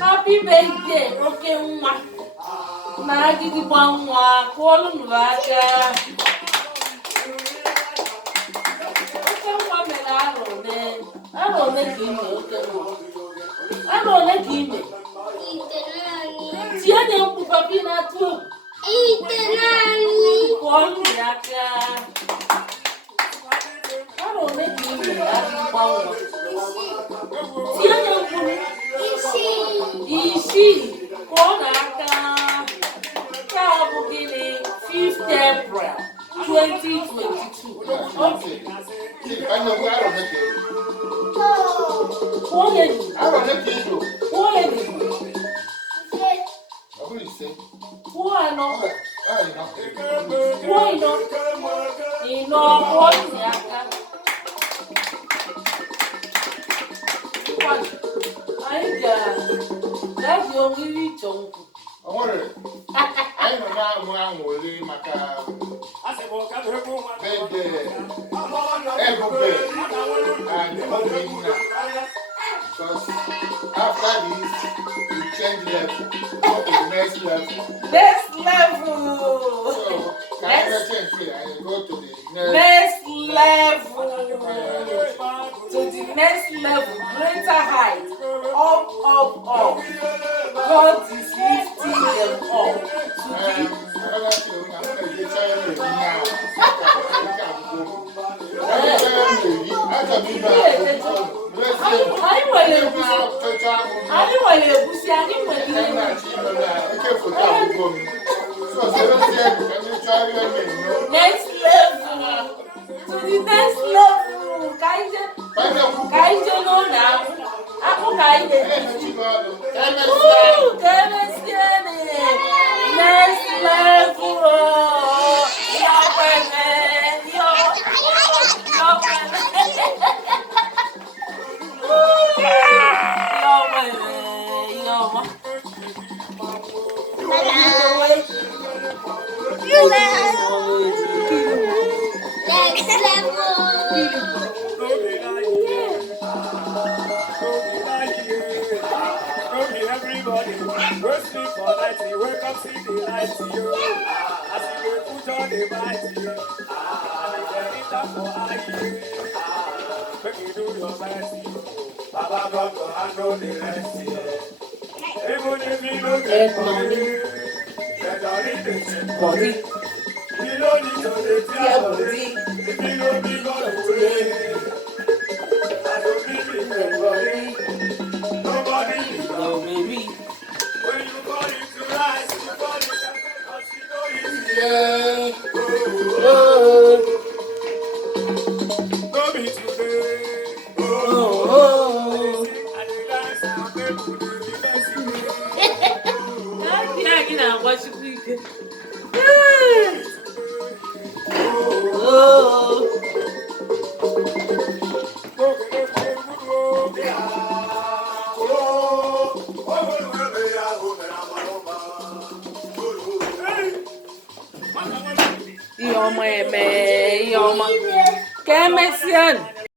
Happy birthday, okenwa. Na Agidigba nwa, kụọlụ nụ aka. Okenwa mere arọ ole ka ime okenwa? Arọ ole ka ime? Tie nye mkpu papi na-atụ. Kụọlụ nụ aka. Arọ ole ka ime Agidigba nwa? Tie nye mkpu. Ishi kụọ n'aka. Nke a bụ gịnị? 5th April 2022. Okay. Kụọ ya n'igbo. Kụọ ya n'igbo. Kụọ anọ. Kụọ ịnọ. Ịnọ kụọ n'aka. Anyị ga-eji onwere ịchọ nkwụ. Anyị nọ na-amụ anwụrị maka birthday Ebube and Obinna, because after this we change level to the next level. Next level. So can I go to the next level? To the next level, greater height, up. God is lifting them up to the. Anyị nwere egusi, anyị nwere ihe. Next level. To the next level. Ka anyị je n'ụlọ akpụ ka anyị na-eji. Next level. Everybody, go sleep for night, you wake up, see the light, you. As you put on the bite, you. And if they enter for eye, make you do your best, you. Baba God to handle the rest, you. Even if you don't get money, get on it, body. You don't need to get body. If you don't be God today, I don't believe in body. Nobody is no baby. When you call it to rise, you call it because you know it's yeah. Go be today. And the dance and people do the best. Gina, what you think? Yoma, que me